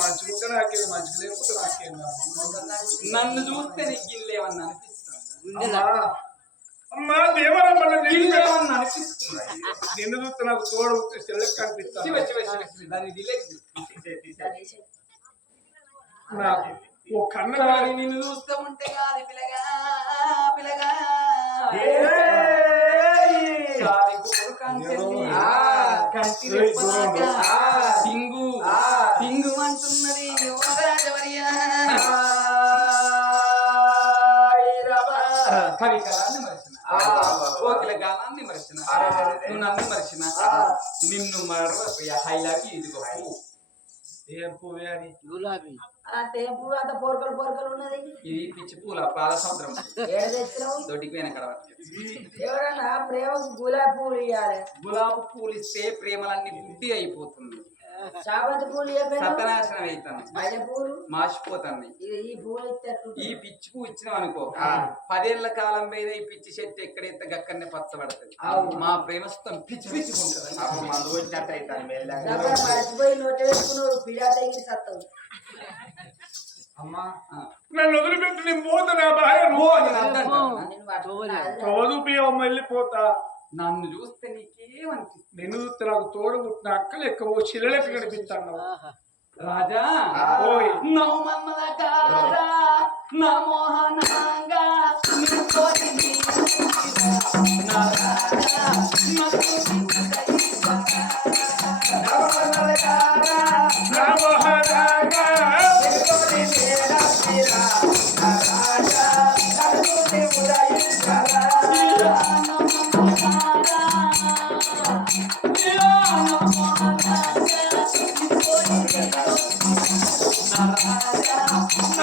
మంచిగుంటే నాకేది మంచిగా లేకపోతే నాకేం నన్ను చూస్తే నీకు గిల్లేమన్నా అనిపిస్తుంది? అమ్మా దేవరమ్మన్న గిల్లేమన్నా అనిపిస్తుంది? నిన్ను చూస్తే నాకు తోడు చెల్లెకి కనిపిస్తాను శివ శివ శివ శివ. దాన్ని డిలేట్ నాకు ఓ కన్న కానీ నిన్ను చూస్తూ ఉంటే కాదు పిల్లగా పిల్లగా. కంటి రెప్పలాగా. ఏం పువ్వే అని గులాబీ. ఆ తేపు అంత పోరకలు పోరకలు ఉన్నది? ఇది పిచ్చి పూల పాల సముద్రం. ఏడ తెచ్చినావు? దొడ్డికి పోయిన కడ. ఎవరన్నా ప్రేమకు గులాబీ పూలు ఇవ్వాలి గులాబీ పూలు ఇస్తే ప్రేమలన్నీ బుద్ధి అయిపోతుంది. సత్యనాశనం అవుతాను మాసిపోతాను ఈ పూలు ఇచ్చేట్టు ఈ పిచ్చి పువ్వు ఇచ్చినాం అనుకో పదేళ్ళ కాలం మీద ఈ పిచ్చి చెట్టు ఎక్కడైతే గక్కడనే పచ్చబడుతుంది. మా ప్రేమస్తం పిచ్చి పిచ్చుకుంటుంది. అమ్మా. నన్ను వదిలిపెట్టి నేను పోతా నా భార్య నువ్వు పియ్యమ్మ వెళ్ళిపోతా. నన్ను చూస్తే నీకేమనిపిస్తుంది? నిన్ను చూస్తే నాకు తోడు పుట్టిన అక్కలు ఎక్కువ చిల్ల లెక్క కనిపిస్తాను రాజా ఓయ్ నవ్వు మమ్మల కారా నా మోహనంగా నిలుకొని నీ నా రాజా ఇంకా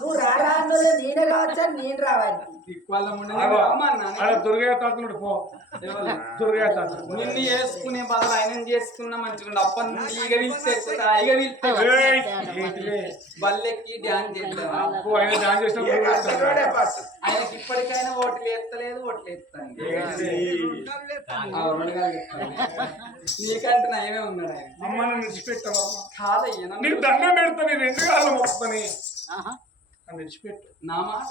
నువ్వు రారా అన్నోళ్ళు నేనే కావచ్చా నేను రావాలి. దుర్గయ్య తాతనుడు పో. దుర్గయ్య తాత నిన్ను చేసుకునే బదులు ఆయన చేసుకున్నా మంచిగా? బల్లెక్కి డ్యాన్స్ చేద్దాం ఆయన చేసినప్పుడు ఆయనకి ఇప్పటికైనా ఓట్లు ఎత్తలేదు ఓట్లు ఎత్తాను నీకంటే నయమే ఉన్నాడు ఆయన. అమ్మ కాదయ్యా నీకు దండం పెడతా నీ రెండు కాళ్ళు మొక్కుతాని విడిచిపెట్టు. నా మాట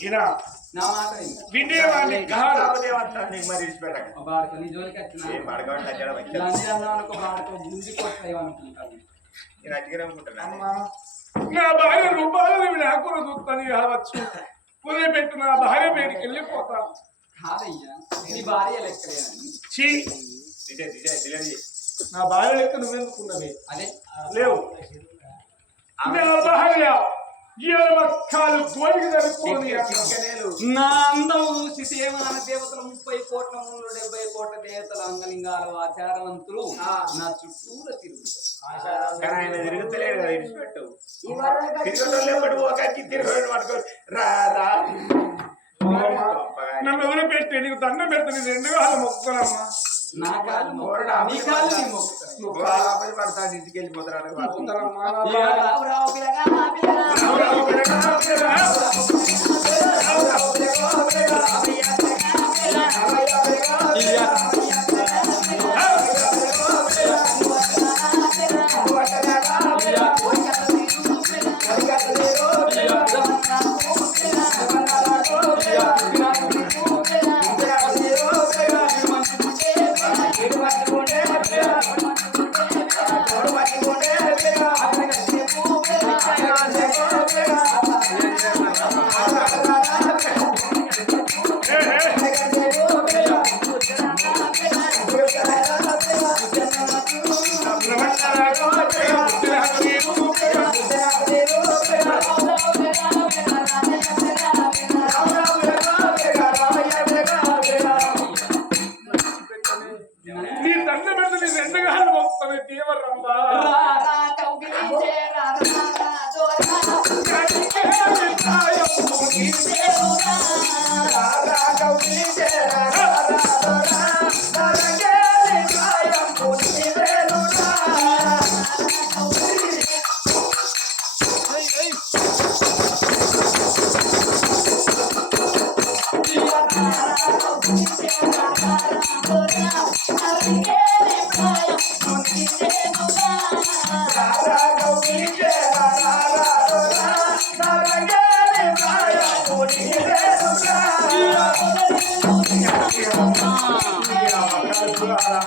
ఈయన నా మాట విను వినేవాడిని బాడక నీ జోలికి వచ్చిన అనుకో బాడక గుంజి కొట్టాయి అనుకుంటాను అమ్మా. నా భార్య రూపాయలు విడాకులు చూస్తాను కావచ్చు. వదిలిపెట్టు నా భార్య బయటికి వెళ్ళిపోతా. కాదయ్యా నీ భార్య లెక్కలేదని చీ నా భార్య లెక్క నువ్వెందుకున్నవి అదే లేవు. నా భార్య సరిపోని నా అందం చూసి దేవాన దేవతల ముప్పై కోట్ల మూడు డెబ్బై కోట్ల దేవతల అంగలింగాల ఆచారవంతులు. నా చుట్టూర నన్ను వదిలిపెట్టి నీకు దండం పెడతా నీ రెండు కాళ్ళు మొక్కుతానమ్మా నా కాలు నీ కాలు నీ మొక్కుతాను. ఇంటికి వెళ్ళిపోతాను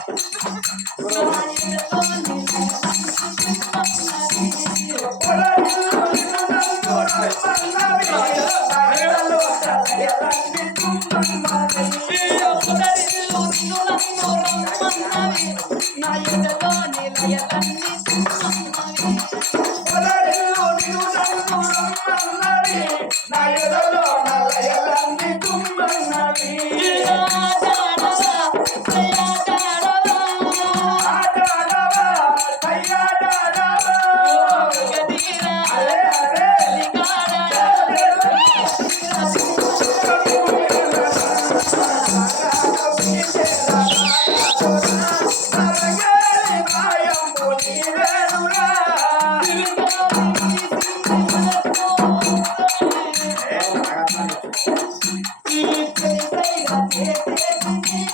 Thank you. Thank you.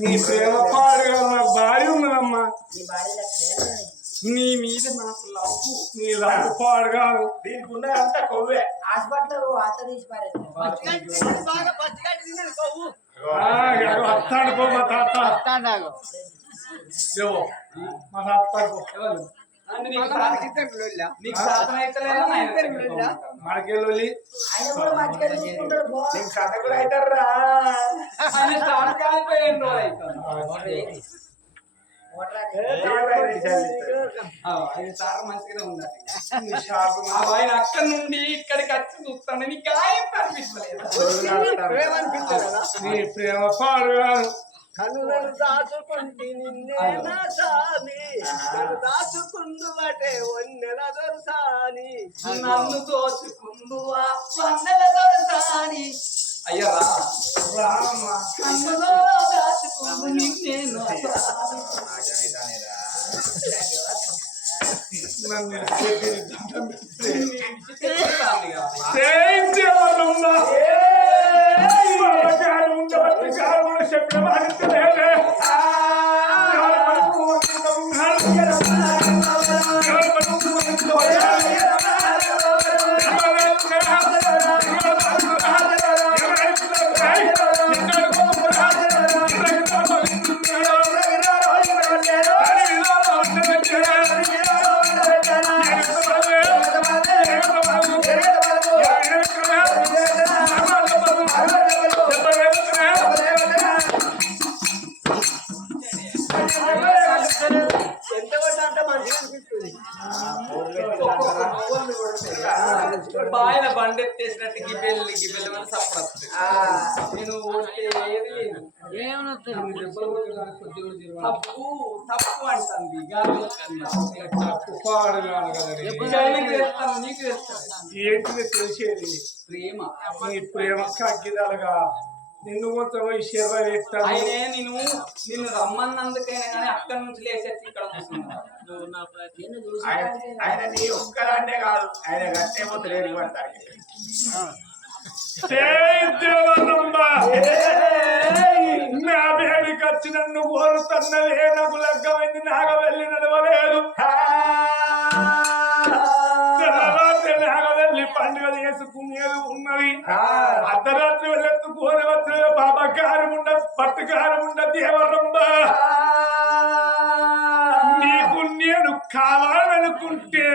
నీ ప్రేమ పాడుగా నా భార్య ఉన్నదమ్మా. నీ మీద నాకు లవ్వు నీ లాంటి పాడుగాను దీనికి ఉన్నదంత కొవ్వే. హాస్పిటల్ వస్తాడు పో మా తాత. మా తాత నీకు నీకు కూడా అవుతారా ఆయన అక్కడి నుండి ఇక్కడికి వచ్చి చూస్తాను నీకు గాయం కనిపిస్తలేదు. నీ ప్రేమ పాడుగాను. కనులను దాచుకుంటే నిన్నే నా సామి. నన్ను దాచుకుందువటే వన్నెల దొరసాని. నన్ను దోచుకుందువా వందల దొరసాని. అయ్యా రామమ్మా. కన్నులో దాచుకుందు నన్ను చెప్పి దండం పెడితే తప్పు అంటుంది. వేస్తాను, వేస్తాను. ఏంటిది తెలిసేది? ప్రేమ. నీ ప్రేమ కగ్గిదాలుగా నిన్ను కొంచెం ఈ శర్ర ఎత్తాను. ఆయనే నేను నిన్ను రమ్మన్నందుకైనా కానీ అక్కడి నుంచి లేచేసి ఇక్కడ ఆయన ఒక్కదాన్నే కాదు. ఆయన గట్టే పోతలేడు ఇవ్వంటారు నా బేడికి వచ్చి నన్ను కోరుతున్నదే నాకు లగ్గమైంది నాగ వెళ్ళి నడవలేదు తెల్లవారి నాగ వెళ్ళి పండుగ చేసుకునేది ఉన్నది. అర్ధరాత్రి వెళ్ళెత్తుకోని వచ్చిన బాబా కారం ఉండ పట్టు కారం ఉండ దేవరంబ నీకు నేను కావాలనుకుంటే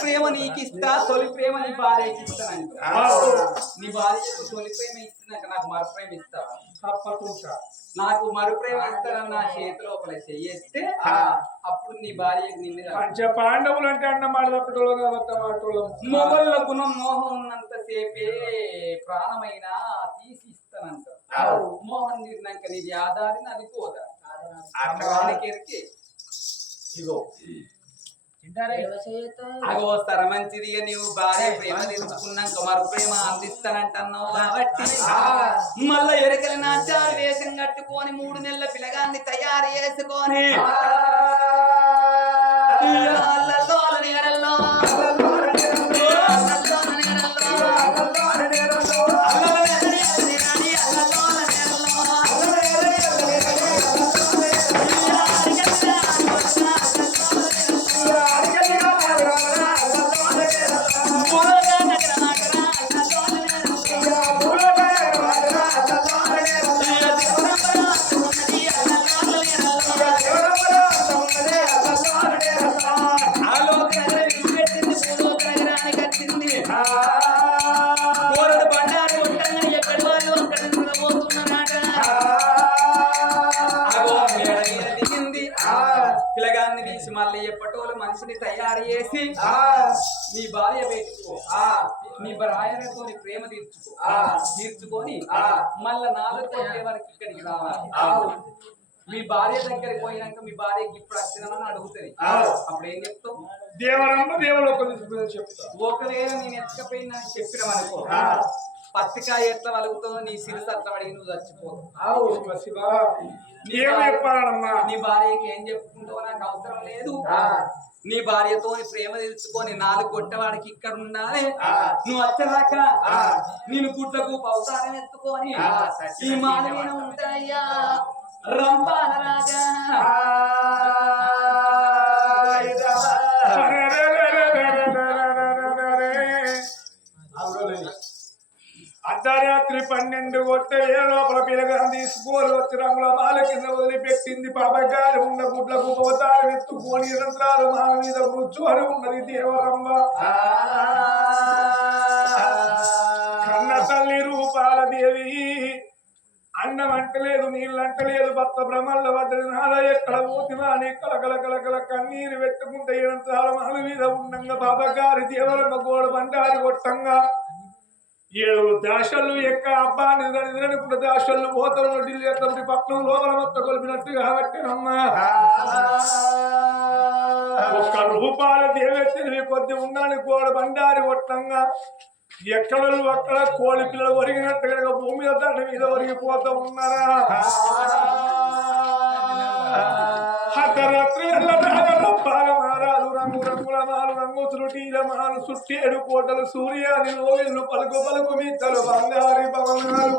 ప్రేమ నీకు ఇస్తా తొలి ప్రేమ నీ భార్యకి ఇస్తానంట. నీ భార్యకు తొలి ప్రేమ ఇచ్చినాక నాకు మరు ప్రేమ ఇస్తావా తప్పకుండా. నాకు మరు ప్రేమ ఇస్తానని నా చేతి లోపల చెయ్యేస్తే అప్పుడు నీ భార్యకి నిన్ను. పంచ పాండవులు అంటే అన్న మాట తప్పటోళ్ళం గుణం మోహం ఉన్నంత సేపే ప్రాణమైనా తీసి ఇస్తానంట మోహన్ తీరినాక నీది ఆధారి నాది పోదా. ఇగో అగో వస్తార మంచిదిగా నీవు భార్య ప్రేమ తెలుసుకున్నాక మరు ప్రేమ అందిస్తానంటున్నావు కాబట్టి మళ్ళా ఎరకల నాచారు వేషం కట్టుకొని మూడు నెలల పిల్లగాన్ని తయారు చేసుకొని అల్లల్లో పిల్లగాన్ని తీసి మళ్ళీ ఎప్పటోళ్ళు మనిషిని తయారు చేసి నీ భార్య పెట్టుకో. నీ భార్యతో ప్రేమ తీర్చుకో. తీర్చుకొని మళ్ళా నాలుగు కొట్టే వరకు ఇక్కడికి రావాలి. మీ భార్య దగ్గరికి పోయినాక మీ భార్యకి ఇప్పుడు వచ్చినామని అడుగుతుంది. అప్పుడు ఏం చెప్తావు? దేవరమ్మ దేవులోకి చెప్తా ఒకవేళ నేను ఎత్తకపోయినా చెప్పిన అనుకో పత్తికాయ ఎట్లా వలుగుతుందో నీ సిరిసి అట్లా అడిగి నువ్వు చచ్చిపోతావు. నీ భార్యకి ఏం చెప్పుకుంటావో నాకు అవసరం లేదు. నీ భార్యతో ప్రేమ తెలుసుకొని నాలుగు కొట్టవాడికి ఇక్కడ ఉండాలి నువ్వు వచ్చేదాకా నేను గుడ్లకు పౌసారం ఎత్తుకొని ఈ మానవీన ఉంటాయ్యా రంపాల అర్ధరాత్రి పన్నెండు కొట్టే ఏ లోపల పిల్లగాని తీసుకోని వచ్చి రంగుల మాల కింద వదిలిపెట్టింది పాపగారి ఉన్న గుడ్లకు పోతారు ఎత్తుకొని రంధ్రాలు మాల మీద కూర్చొని ఉన్నది దేవరమ్మ. కన్న తల్లి రూపాల దేవి అన్నం అంటలేదు నీళ్ళు అంటలేదు భర్త భ్రమల్లో పడ్డది నాలో ఎక్కడ పోతున్నా అని కలకల కలకల కన్నీరు పెట్టుకుంటే ఏడంతాల మహల మీద ఉండంగా బాబాగారి దేవరమ్మ గోడ బండారి కొట్టంగా. ఏడు దాశలు ఎక్క అబ్బా నిద్రనుకున్న దాశలు పోతలు ఢిల్లీ ఎట్లంటి పట్నం లోపల మొత్తం కొలిపినట్టు కాబట్టి అమ్మా ఒక్క రూపాయల దేవెత్తి కొద్ది ఉందని గోడ బండారి కొట్టంగా ఎక్కడ అక్కడ కోడి పిల్లలు ఒరిగినట్టు కనుక భూమి మీద దండ మీద ఒరిగిపోతూ ఉన్నారా అర్ధరాత్రి వెళ్ళ బాగా మారాదు రంగు రంగుల మాలు టీలమాలు సుట్టేడు కోటలు సూర్యాది లోయలు పలుకు పలుకు మిత్తలు బంగారి భవనాలు.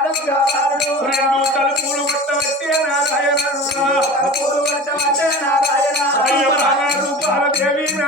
రెండు తలుపులు కొట్టవచ్చే నారాయణ. అయ్యో నారాయణ రూపాల దేవి నా